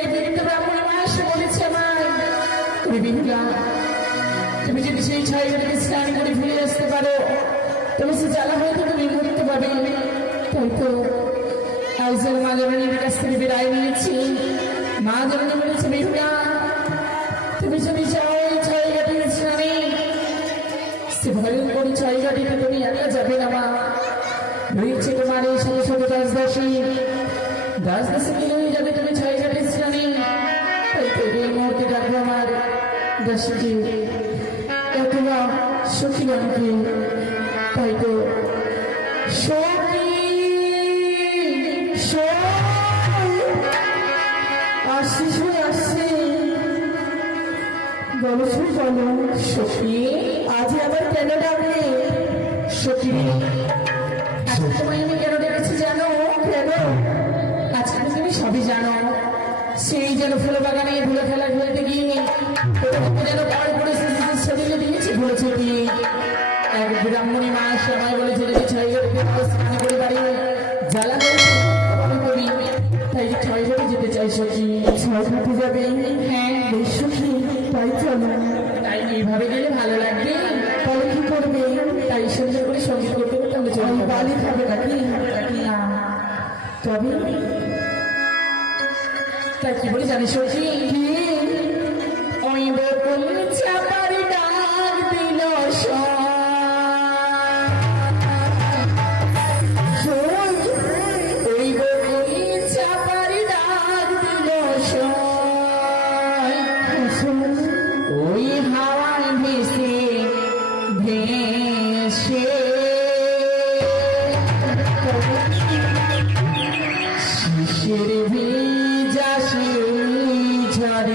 এক বিনীত ব্রাহ্মণী মা এসে বলেছে আমায়, তুমি বিহুলা, তুমি যদি সেই ছাই ঘাটে স্নান করে ফিরে আসতে পারো তবে সে জ্বালা হয়তো তুমি মুক্তি পাবে। তাই তো আজ মা জননীর কাছ থেকে বিদায় নিয়েছি। মা জননী বলেছে, বিহুলা, তুমি যদি চাও ছাই ঘাটে স্নানে, সে ভয়ঙ্কর ছাই ঘাটিতে তুমি একা যাবে না মা, রয়েছে তোমার এই শত শত দাসদাসী, দাসদাসী মিলে যাবে তুমি ছাই ঘাটে স্নানে। তাই তো এই মুহূর্তে ডাকবো আমার দাসীকে অথবা সখীগণকে। তাই তো সখী আসছে আসছে, বলো বলো সখী, আজ আবার কেন ডাকলে? সখী, তোমায় আমি কেন ডেকেছি জানো? কেন? আজকে তুমি সবই জানো। সেই যেন ফুল বাগানে ফুলে খেলা খেলতে গিয়ে যেন পাড় করে শরীরে দিয়েছি বলেছে কি এক ব্রাহ্মণী মা এসে আমায় বলেছে যদি ছয় স্নান করে বাড়ি জ্বালা করি, তাই ছয় ঘাটে যেতে চাই। সখী, ছয় ঘাটে যাবে? হ্যাঁ বেশ সখী, তাই চলো। তাই এইভাবে গেলে ভালো লাগবে। তাহলে কি করবে? তাই সুন্দর করে সঙ্গীত করতে করতে আমরা চলে বালি খাবে নাকি? না তবে তাই কি বলি জানিস সখী? ওই বকুল চাপার ডাক দিল ওই বকুল চাপার ডাক দিল ওই হাওয়ায় ভেসে ভেসে শিশির ভিজা ঝরে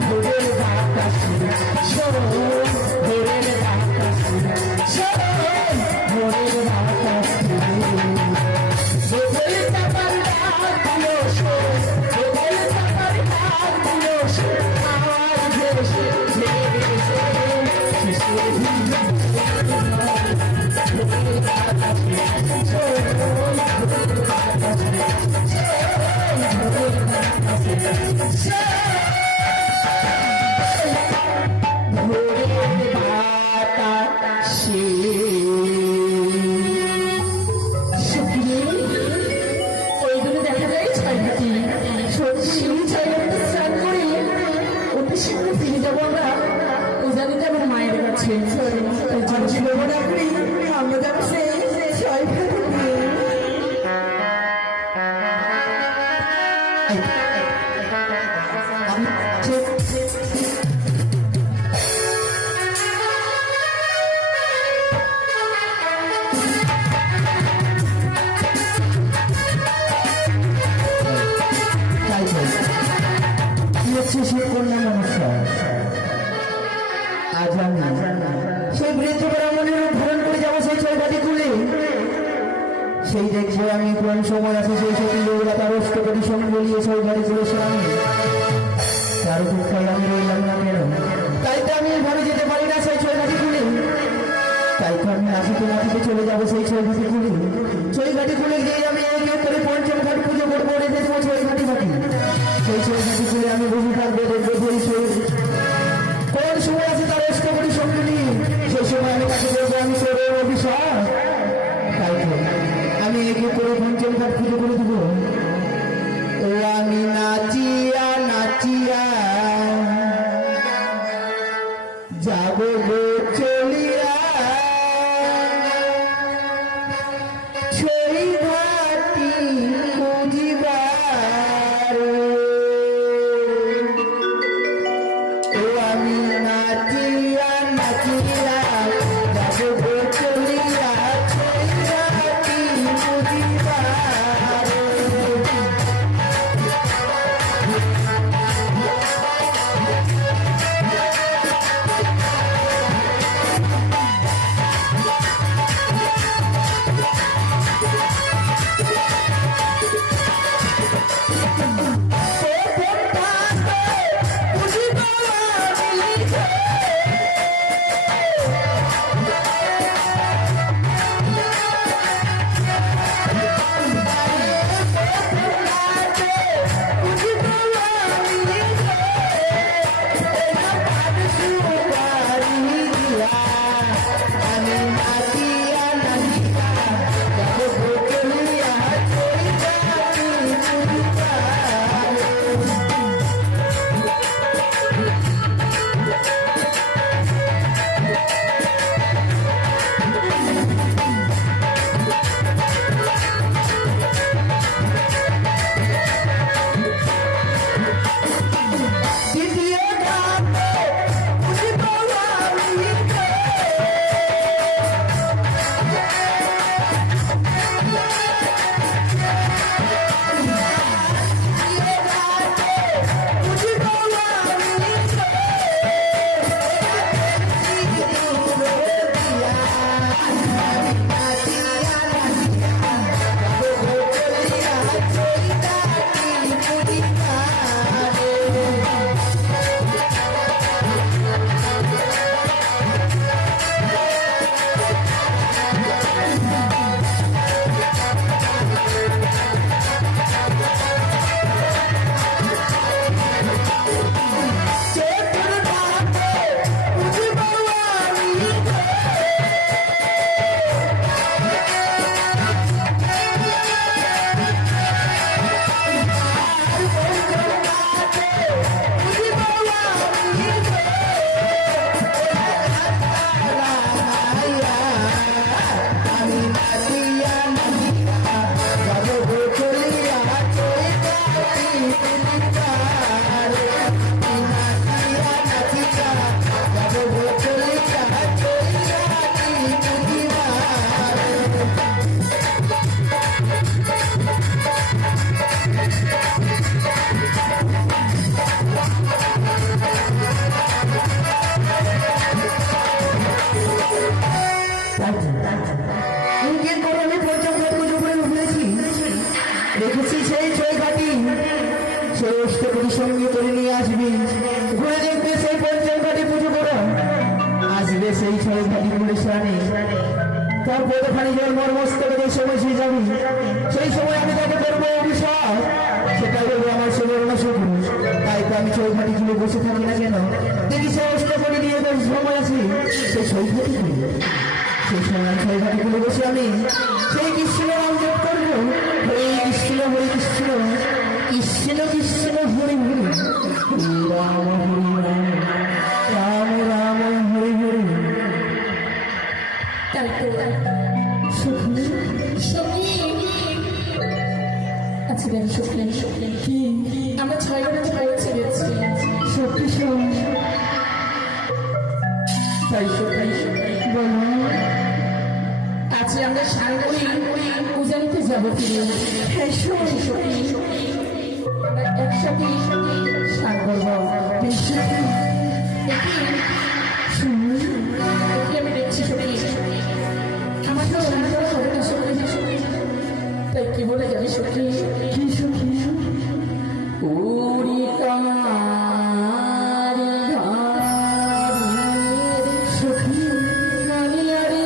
ভোরের বাতাসে শোন ভোরের বাতাসে শোন ভোরের বাতাসে ভোরের চাপার ডাক দিলো শোন ভোরের চাপার ডাক দিলো শোন আমার দেশে দেশে শিশুর ভোরের বাতাসে শোন ভোরের বাতাসে ভোরের বাতাসে ভোরের বাতাসে সখী ওইগুলো দেখা যায় ছয়ঘাটি সত্যি ছয়ঘাটিতে স্নান করে অতি শীঘ্র ফিরে যাবো আমরা উজানিতে আমার মায়ের কাছে আমরা যাবো সেই ছয়ঘাটি আজ আমি সেই বৃদ্ধ ব্রাহ্মণের রূপ ধারণ করে যাবো সেই ছয়ঘাটি কুলে সেই দেখবো আমি কোন সময় আছে সেই সতী লোকরা তার অষ্টকটি সঙ্গে বলিয়ে ছয়ঘাটি কুলে সামনে তার দুঃখায় আমি রইলাম না কেন তাই তো আমি ঘরে যেতে পারি না সেই ছয়ঘাটি কুলে তাই তো আমি আসিতে মাটিতে চলে যাবো সেই ছয়ঘাটি কুলে ছয়ঘাটি কুলে গিয়ে আমি এক এক করে পঞ্চম ঘাট পুজো করবো রেখে দেবো ছয়ঘাটি ঘাটি সেই ছয়ঘাটি কুলে আমি বসে থাকবো দেখবো সেই কোন সময় আছে তার অষ্টকটি সঙ্গে নিয়ে সেই সময় আমি তাকে বলবো আমি তোর অভিশাপ তাই তো আমি একে করে পঞ্চম ঘাট পুজো করে দেবো আমি নাচিয়া নাচিয়া যাব গো চলিয়া ছই ঘাটি খুঁজিবার আমি নাচিয়া নাচিয়া যাব গো চলিয়া ছই ঘাটি খুঁজিবার দ্বিতীয় ঘাটে সেই ছয় ঘাটি বলে সানে তার কতখানি জল মর্মস্তকে যে সময় সে যাবে সেই সময় আমি তাকে করবো অভিশাপ, সেটা হলো আমার সুবর্ণ শুধু। তাই তো আমি ছয় ঘাটি জুড়ে বসে থাকি না কেন, দেখি সে অষ্ট করে নিয়ে তার সময় আছে সেই ছয় ঘাটি খুলে সেই সময় ছয় ঘাটি খুলে বসে আমি সেই কৃষ্ণ নাম জপ করবো, হরে কৃষ্ণ হরে কৃষ্ণ কৃষ্ণ কৃষ্ণ হরে হরে রাম হরে রাম রাম রাম হরে হরে। তাই তো সখী সখী আচ্ছা দেখো সখী কি আমরা ছয় ঘন্টা পৌঁছে গেছি। সত্যি তাই সখী বলো আজকে আমরা স্নান করি পূজা নিতে যাবো ফিরে। হ্যাঁ সখী আমরা একসাথে স্নান করবো। আমি দেখছি সখী আমার তো স্নান করা হবে না সখী, তাই কি বলে যাবি সখী? কি সখী ওরে কারি ঘাড়ি সখী কালিয়ারে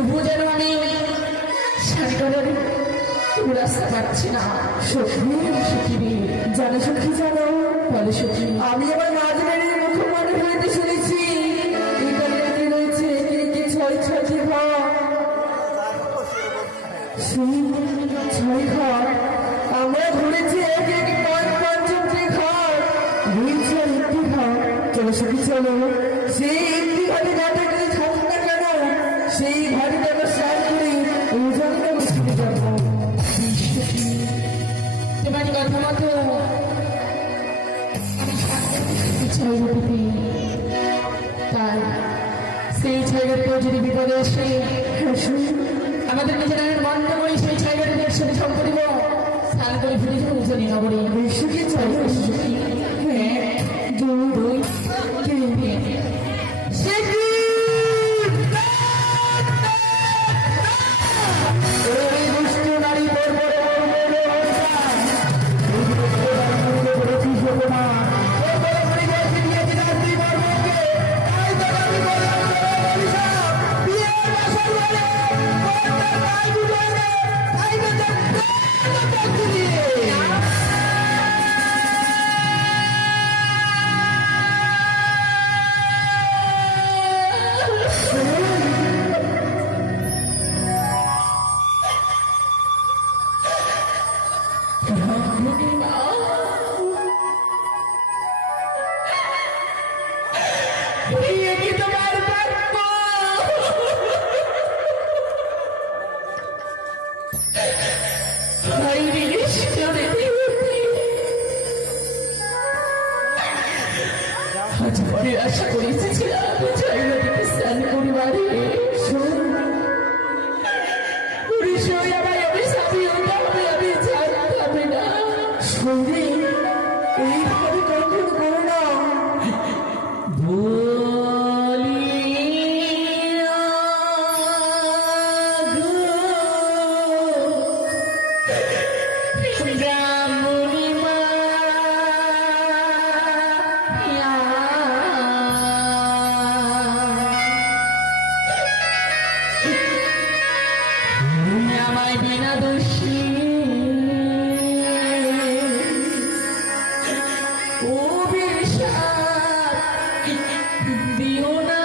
করে আলো রে রাস্তা পাচ্ছি না। সখী সখী জানো সখী জানো বলে সখী আমি আমার মাঝবাড়ি মুখোমুখি হইতে শুনেছি এখানে রয়েছে কি ছয় ছয়টি ঘর, সেই ছয় ঘর আমরা ঘুরেছি এক এক পঞ্চম সখী চলো সেই একটি ঘাটে ঘাটে থাকুক না কেন সেই ঘাটে আমরা স্নান করে ওজনটা মিশিয়ে যাবো। তোমার কথা মতো ছাইরূপী তাই সেই ছাইরূপেও যদি বিপদে আসে আমাদের নিজেদের বন্ধ করে সেই ছাইরূপের সাথে সব করিব স্নান করে ফিরে যাবো জানি নগরে সখী চলো হ্যাঁ দুই তিন সখী এই দুষ্ট নারী তোর বড় বড় অহংকার করেছিস না তোর বড় করে গেছে দিয়েছি রাত্রি বর্মকে তাই তো আমি বললাম অভিশাপ বিয়ের বাসর বলে তোর তাই বুঝে তাই তো দিয়ে আশা করে এসেছিলাম ছাইরূপীকে স্নান করিবারে আমি স্বামী হতে হবে আমি জানতাম না সন্ধি এইভাবে কখন করো না আমায় বিনা দোষী অভিশাপ দিও না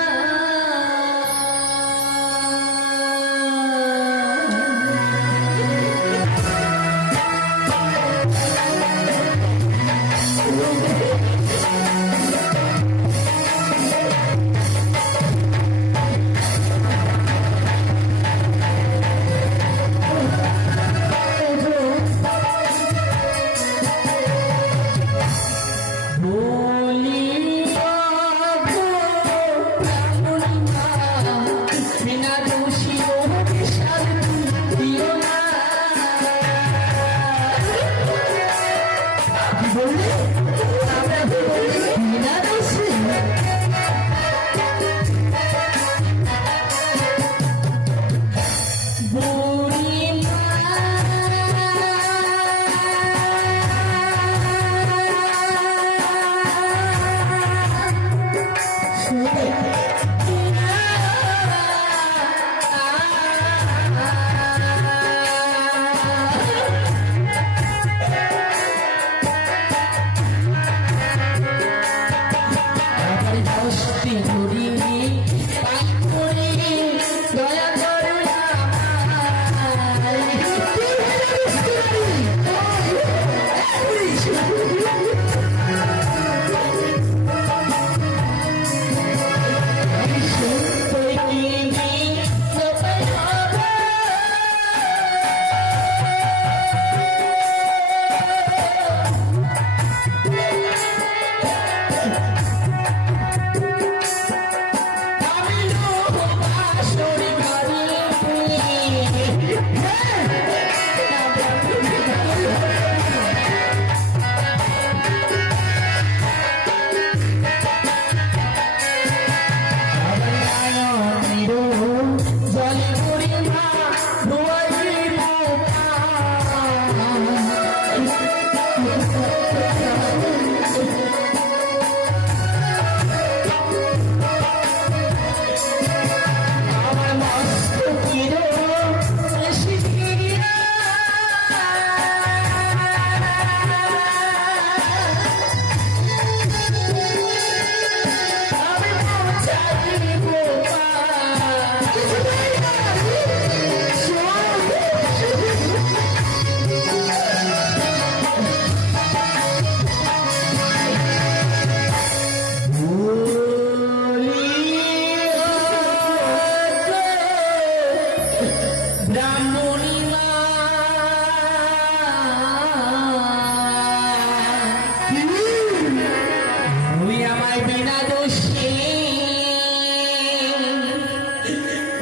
দোষে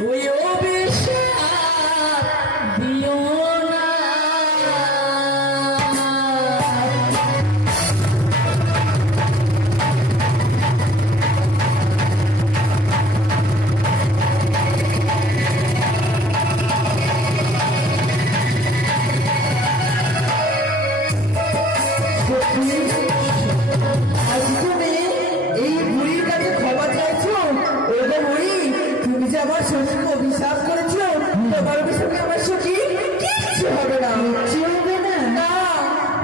ওই অভিশাপ দিও না। আজ তুমি এই বুড়ির কাছে ক্ষমা চাইছো? ওগো বুড়ি, তুমি যে আমার শ্বশুরকে অভিশাপ করেছো, তোমার অভিশাপে আমার সখী কিচ্ছু হবে না। কিচ্ছু হবে না? না।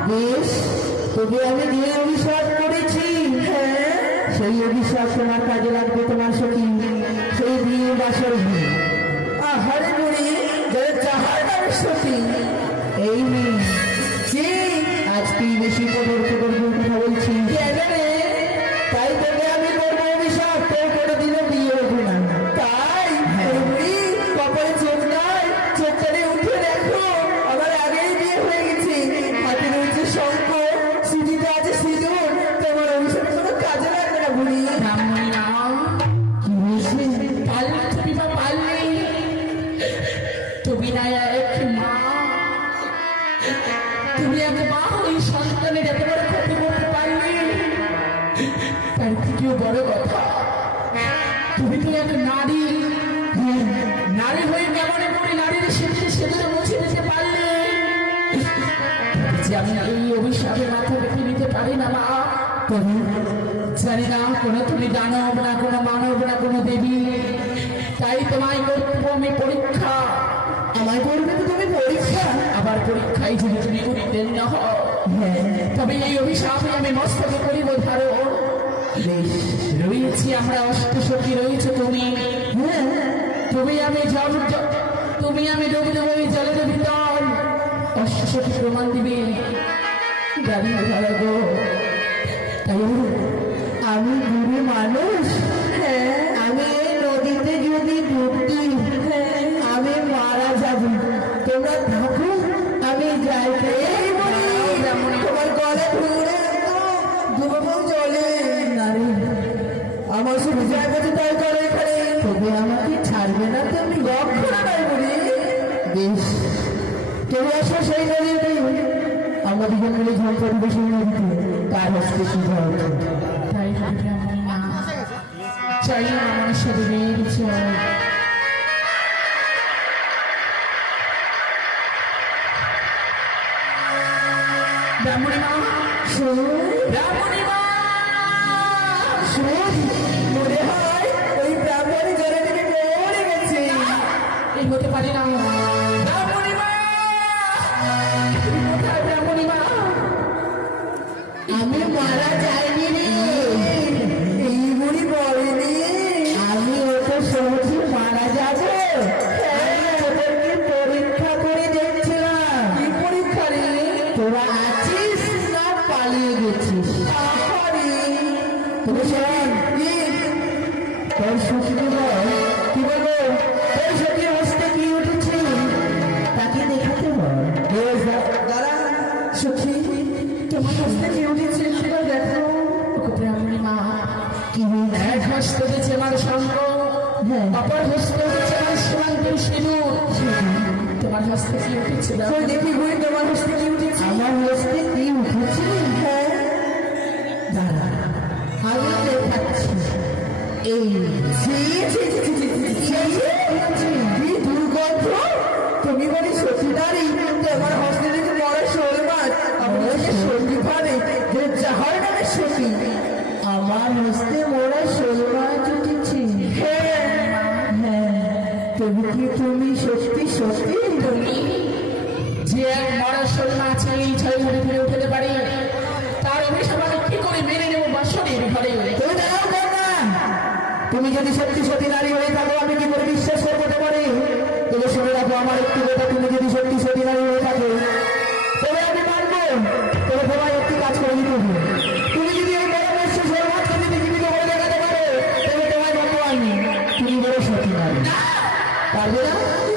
বেশ, তবে আমি যে অভিশাপ করেছি, হ্যাঁ, সেই অভিশাপ তোমার কাজে লাগবে তোমার সখী, সেই বিয়ে বাসর বিয়ে। আহারে বুড়ি, যারা চাহার নামে সখী, এই মেয়ে যে আজকে বেশি কদর কথা বলছি, কেন রে? তাই তোকে আমি করবো অভিশাপ, তোর করে দিলে বিয়ে হবে না। তাই বুড়ি, কপালে চোখ নাই, চোখটারে উঠে দেখো, আমার আগেই বিয়ে হয়ে গেছে। হাতে রয়েছে শঙ্খ, সিঁড়িতে আছে সিঁদুর, তোমার অভিশাপে কোনো কাজে লাগবে না বুড়ি। ব্রাহ্মণী না, কি হয়েছে? পারলে তুমি বা পারলে তুমি না এক মা, তুমি এক মা ওই সন্তানের এত বড় ক্ষতি করতে পারলে, তার থেকেও বড় কথা তুমি তো এক নারী, নারী হয়ে কেমন করে নারীর সেদিনে মুছে দিতে পারলে, যে আমি এই অভিশাপে মাথা রেখে নিতে পারি না মা। তবে জানি না কোনো তুমি দানব না, কোনো মানব না, কোনো দেবী, তাই তোমায় করবো আমি পরীক্ষা। আমায় করবে তো তুমি পরীক্ষা? আবার পরীক্ষায় যদি তুমি উত্তীর্ণ হও, তবে এই অভিশাপে আমি মস্তকে করিব ধারো। বেশ, রয়েছি আমরা অষ্টসখী, রয়েছে তুমি, তুমি আমি জল, তুমি আমি ডুবে দেবো এই জলের ভিতর, অষ্টসখী প্রমাণ দিবে দাঁড়িয়ে ধরা গো। তাই আমি বুড়ি মানুষ, আমি এই নদীতে যদি ডুব দিই, আমি মারা যাব। তোমরা থাকো, আমি যাই। এই বুড়ি, তোমার গলে ঘুরে ডুববো জলে। নারী, আমার শুধু জায়গাতে তাই করে এখানে, তবে আমাকে ছাড়বে না তুমি? লক্ষ্য নাই বুড়ি। বেশ, তুমি আসো সেই নদীতে, আমরা দুজন মিলে ঝড় পরিবেশন নদীতে, তার হস্তে কি হয়। তাই হবে ব্রাহ্মণী মা, চাই আমার শরীরের জয়। ব্রাহ্মণী মা, ব্রাহ্মণী মা, মনে হয় ওই ব্রাহ্মণী জলে থেকে মরে গেছে। এই হতে পারে না। ব্রাহ্মণী মা, তুমি কোথায় ব্রাহ্মণী মা? আমি মারা যাইনি রে, এই বুড়ি বলেনি আমি ওকে সহজে মারা যাবো। তোদেরকে পরীক্ষা করে দেখছিলাম। কি পরীক্ষা রে? তোরা আছিস না পালিয়ে গেছিস? তোর সখী বল, কি বলবো? তোর সখী হস্তে কি উঠেছে তাকে দেখাতে বল। দাঁড়া সখী, তোমার হস্তে কি উঠেছে সেটা দেখো। ওকে ব্রাহ্মণী মা, কি হয়েছে? এক হস্তে দিচ্ছে আমার সঙ্গ, অপর হস্তে দিচ্ছে আমার সীমান্তের সিঁদুর। তোমার হস্তে কি উঠেছে? কই দেখি বই, তোমার হস্তে কি উঠেছে? আমার হস্তে কি উঠেছে? দাঁড়া, আমি দেখাচ্ছি। এই কি দুর্গন্ধ! তুমি বলি সখী নারী, তোমার হস্তে দেখে বড় শোল মাছ, আমার সঙ্গী পারে যে যাহার নামে সখী। আমার হস্তে মোড়া শোল মাছ উঠেছে। তবে কি তুমি সত্যি সত্যি? তুমি যে এক মরা শোল মাছ এই ছয় ঘরে ফিরে উঠতে পারে, তার অভিশাপ আমি কি করে মেনে নেবো বাসনের ঘরে? তুমি দাঁড়াও না, তুমি যদি সত্যি সত্যি নারী হয়ে থাকো আমি কি করে বিশ্বাস করবো তোমারে? তবে শুনে রাখো আমার একটি কথা, তুমি যদি সত্যি সত্যি নারী হয়ে থাকো তবে আমি মানবো, তবে তোমায় একটি কাজ করে দিতে হবে। তুমি যদি এই বড় বিশ্ব সর্বাত্ম যদি জীবিত করে দেখাতে পারো তবে তোমায় বলবো আমি তুমি বড় সত্যি নারী। পারবে না?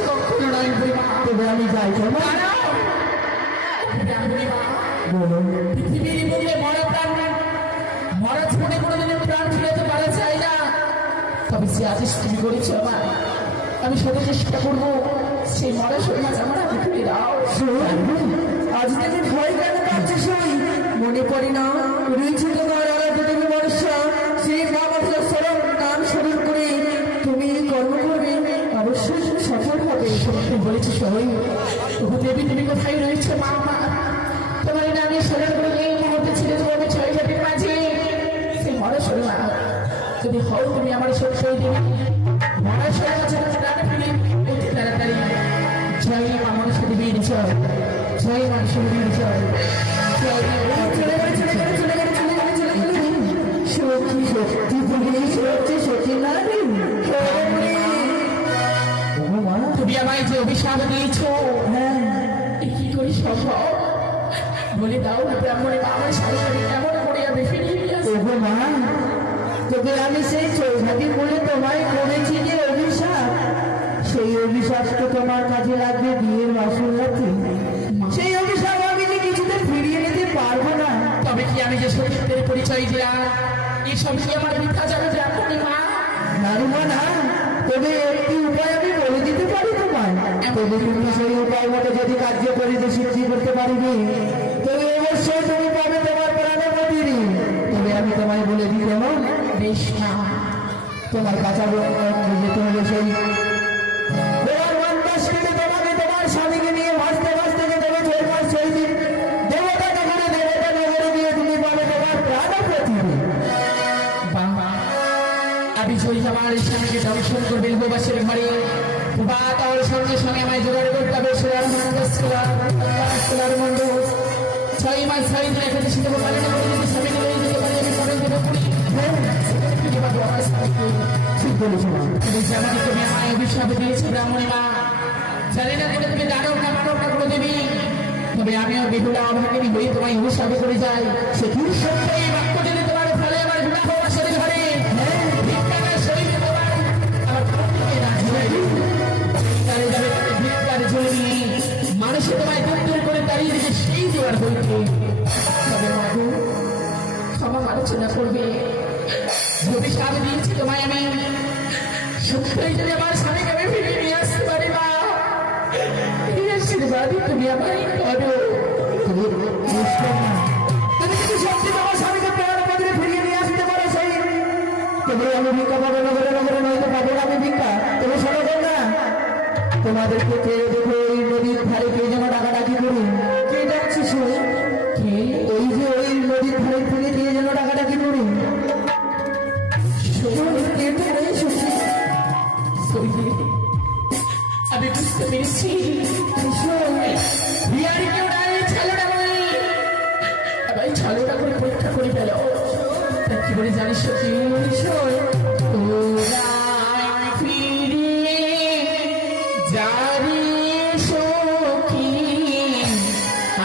কখনো নয় বুড়িমা। তবে আমি যাই। তোমার বুড়িমা, বলো। পৃথিবীর বুকে মরা প্রাণ, মরা জীবনে কোনোদিন প্রাণ ফিরাতে পারে তবে যে আদেশ তুমি করেছ আমার, আমি সব চেষ্টা করবো সেই মরা শরীর মাছ আমার হাতে তুলে দাও। আজ থেকে ভয় কেন পাচ্ছে সই? মনে পড়ে না রয়েছে তোমার আলাদা দেবী বর্ষা, সেই নাম স্মরণ নাম স্মরণ করে তুমি কর্ম করবে, অবশ্যই তুমি সফল হবে। তুমি বলেছো সবাই তবু দেবী তুমি কোথায় রয়েছে মা? মা তোমার নামে স্মরণ করে এই মুহূর্তে ছিল তোমাকে ছয় ঘাটের মাঝে সেই মরা শরীর মা যদি হও তুমি আমার সত্যি দেবী মরা শরীর মাঝে প্রাণে ফিরে অতি তাড়াতাড়ি জয় মা মানুষের দেবীর জয়, জয় মানুষের দেবীর জয়, জয় চলে গেলে চলে গেলে চলে গেলে চলে গেলে চলে গেলে সত্যি সত্যি তুমি সত্যি সত্যি না রে মা, তুমি আমায় যে অভিশাপ দিয়েছো হ্যাঁ কি করে সম্ভব বলে দাও না ব্রাহ্মণে আমার সারাসারি কেমন করে আমি ফিরিয়ে নিয়ে আসবো? ওগো মা, তবে আমি সেই চৌঘাটি বলে তোমায় করেছি যে অভিশাপ, সেই অভিশাপ তো তোমার কাছে লাগবে বিয়ের বাসর রাতে। সেই অভিশাপ আমি যে কিছুতে ফিরিয়ে নিতে পারবো না। তবে কি আমি যে সত্যের পরিচয় দিলাম এই সব কি আমার মিথ্যা যাবে ব্রাহ্মণী মা? নারুমা না, তবে একটি উপায় আমি বলে দিতে পারি তোমায়, তবে তুমি সেই উপায় মতো যদি কার্য করিতে সিদ্ধি করতে পারিবে তবে অবশ্যই তুমি পাবে তোমার প্রাণের প্রতিদিন। তবে আমি তোমায় বলে দিই কেমন, বেশ মা, তোমার কাঁচা যেতে হবে সেই তোমার মন্দাস থেকে তোমাকে তোমার স্বামীকে নিয়ে ভাসতে ভাসতে যেতে হবে জয়মার সেই দিন দেবতা নগরে দেবতা নগরে গিয়ে তুমি পাবে তোমার প্রাণের প্রতিদিন। বাবা আমি জয় আমার স্বামীকে দর্শন করবে উপবাসের ঘরে বা তার সঙ্গে সঙ্গে আমায় জোগাড় করতে হবে সোলার মন্ডল সোলার মন্ডল 6 মাস 6 দিন এখানে শীত পালন করে যদি স্বামীকে লয়ে যেতে পারি আমি পালন দেবো করি ঠিক বলেছো মা। বলছি আমাকে তুমি আমায় অভিশাপ দিয়েছো ব্রাহ্মণী মা, জানি না করে তুমি দানব না মানব না করে দেবী, তবে আমিও বেহুলা অভাগিনী হয়ে তোমায় অভিশাপ করে যাই। সে কি সত্য এই বাক্য যদি তোমার ফলে আমার বিবাহ বাসের ঘরে ভিক্ষার শরীরে তোমার আমার প্রত্যেকে রাজি হয়ে তারে যাবে ভিক্ষার জমি মানুষে তোমায় দূর করে দাঁড়িয়ে দিতে সেই জোয়ার হইতে। তবে মাগো ক্ষমা আলোচনা করবে, অভিশাপ দিয়েছি তোমায় আমি সত্যই যদি আমার স্বামীকে আমি ফিরিয়ে নিয়ে আসতে পারি মা, এই আশীর্বাদই তুমি আমায় করো। তুমি বুঝলাম না, তুমি যদি সত্যি তোমার স্বামীকে প্রাণের প্রতিদিন ফিরিয়ে নিয়ে আসতে পারো সেই তবে আমি ভিক্ষা পাবো নগরে নগরে নয়তো পাবো না আমি ভিক্ষা। তবে শোনো না, তোমাদেরকে চেয়ে দেখো ওই নদীর ধারে কে যেন ডাকাডাকি করুন। কে ডাকছে সই? কে? এই যে ওই নদীর ধারে থেকে কে যেন ডাকাডাকি করুন। আমি বুঝতে পেরেছি বিহারি কেউ নাই ছালোটা বলি এবার ছালোটা করে পরীক্ষা করে ফেল কি বলে জানিস সত্যি ফিরিয়ে জানি সখী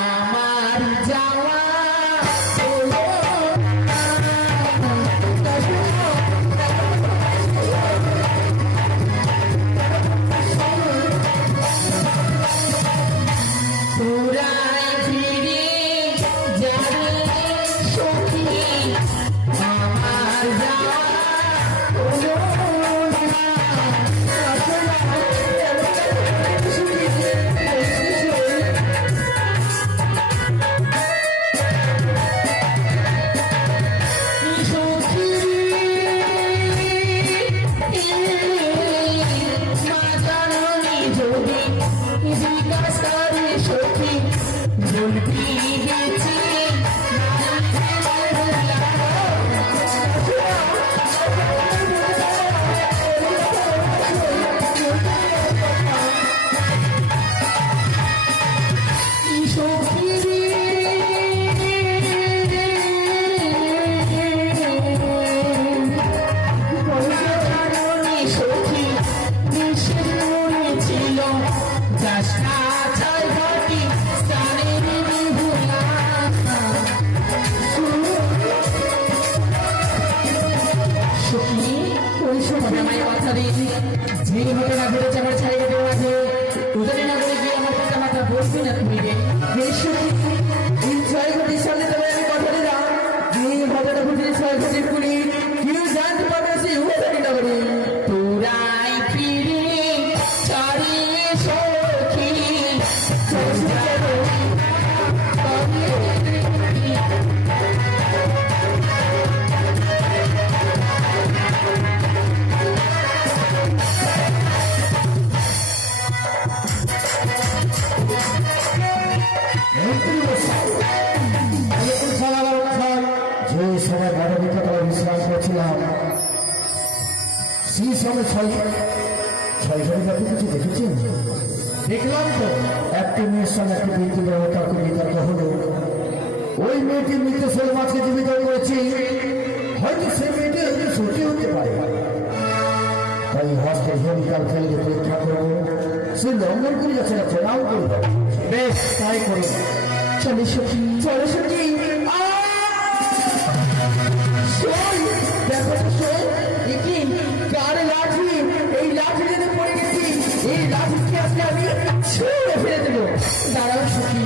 আমার যাওয়া পুরাই ফিরে যাবে সখী আমার যাওয়া যে ঘটনা ঘটেছে আমার ছাড়ি ঘটের মাঝে উদারে না করে গিয়ে আমার পিতা মাতা বলবি না তুমি রে ছয় ঘটির সামনে তবে আমি কথা দিলাম যে ঘটনা ঘটেছে ছয় ঘটির পুলিশ কেউ জানতে পারবে সেই উদারি নগরে সেই সময় বড় বিখ্যাত বিশ্রাম করছিলাম, সেই সময় ছয় ব্যাপী কিছু দেখেছেন? দেখলাম তো একটি মেয়ের সঙ্গে একটি বৃদ্ধ তর্ক বিতর্ক হলো। ওই মেয়েটি মৃত শোল মাছকে জীবিত করেছে, হয়তো সেই মেয়েটি সত্যি হতে পারে। তাই হস্তে হেমিকাল ফেলে পরীক্ষা করবো, সে লঙ্ঘন করে যাচ্ছে না, প্রণাম করবো। বেশ তাই করুন। চলে সখী, চলে সখী। দেখো তো শোন, একি কার লাঠি? এই লাঠি যদি পড়ে গেছি, এই লাঠিকে আজকে আমি ছুঁড়ে ফেলে দেবো। দাঁড়াও সখী,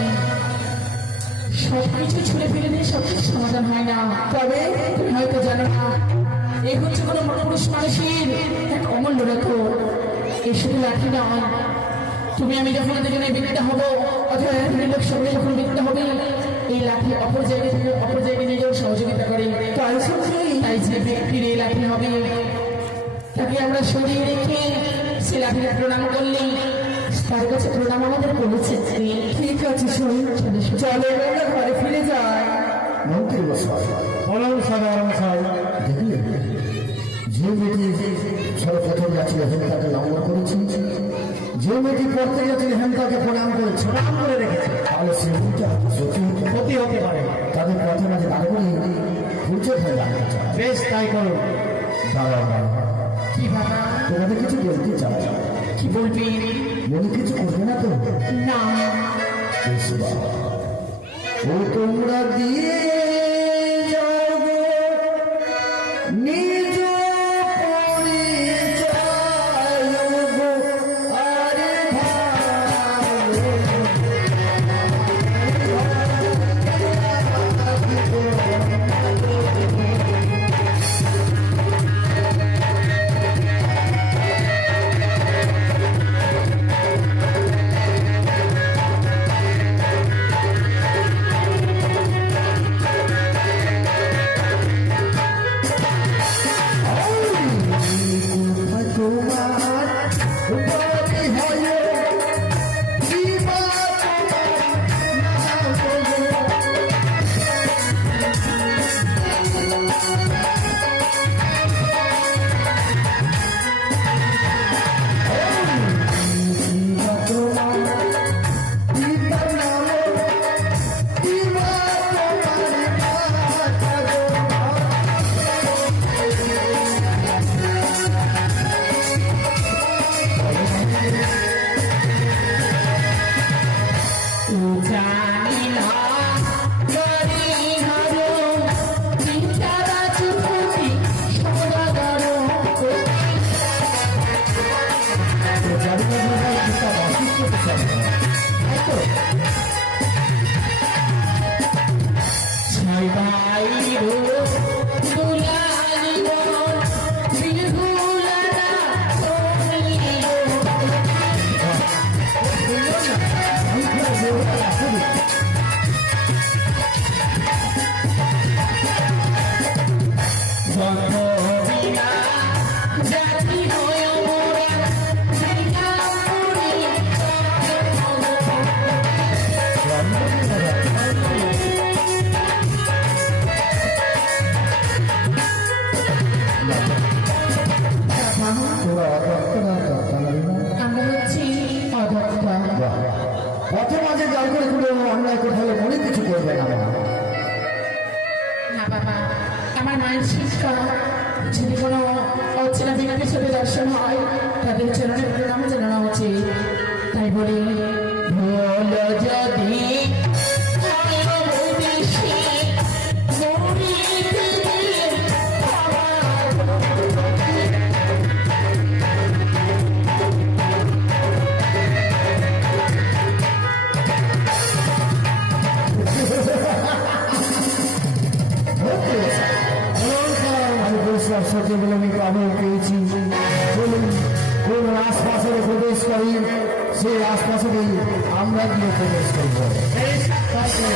সবকিছু ছুঁড়ে ফেলে দিয়ে সবকিছু সমাধান হয় না। তবে তুমি হয়তো জানো না, এই হচ্ছে কোনো পুরুষ মানুষের এক অমূল্য রত্ন। এই শুধু লাঠি নয়, তুমি আমি যখন এখানে বিক্রিটা হবো, অথবা লোক সঙ্গে যখন বিক্রিটা হবে, এই লাঠি অপর জায়গায় থেকে অপর জায়গায় নিয়ে যাওয়ার সহযোগিতা করে। তাই যে ব্যক্তির এই লাঠি হবে, তাকে আমরা সরিয়ে রেখে সে লাঠিকে প্রণাম করলে তার কাছে প্রণাম আমাদের করেছে। ঠিক আছে, চলো আমরা ঘরে ফিরে যাই। মন্ত্রী বসাই বলুন সাধারণ সাহেব। দেখলেন, যে মেয়েটি সর্বপ্রথম যাচ্ছিল হেমতাকে লঙ্ঘন করেছে, যে মেয়েটি পড়তে যাচ্ছিল হেমতাকে প্রণাম করেছে, নাম করে রেখেছে, তাহলে সে মেয়েটা সত্যি ক্ষতি হতে পারে। তাদের পথে মাঝে দাঁড় করে পরিচয় হয়ে জানতে চায়। বেশ তাই করুন। দাঁড়া, কি বাবা, তোমাদের কিছু বলতে চাই। কি বলবি? মনে কিছু করবে না তো? না, বেশ বাবা। ও তোমরা দিয়ে যাও গো নিজ পরিচয় গো, আরে ভালো তোমার উপরে হয় জীবা তোমার পিতার নাম জীবা জানি না করি হারো বিচারা চুপতি সদাগর। ছয় ভাই দুলালিব বিহুলানা চলিব। বন্ধবিনা জাতি হয় মোরা, শ্রীরামপুরী আমরা হচ্ছি অদত্তা। পথে মাঝে যার করে কোনো অন্যায় কথা হলে মনে কিছু করবে না। না বাবা, আমার মায়ের শিক্ষা, যদি কোনো অচেনা ব্যক্তির সাথে দর্শন হয়, তাদের চরণে প্রণাম জানানো উচিত। তাই বলি, ভুল যদি হয় বৈদেশি, মরিতে গিয়ে সত্যিগুলো আমি খবর পেয়েছি। বলুন, কোন আশপাশে প্রবেশ করি, সেই আশপাশে আমরা গিয়ে প্রবেশ করবো। বেশ তাই করুন।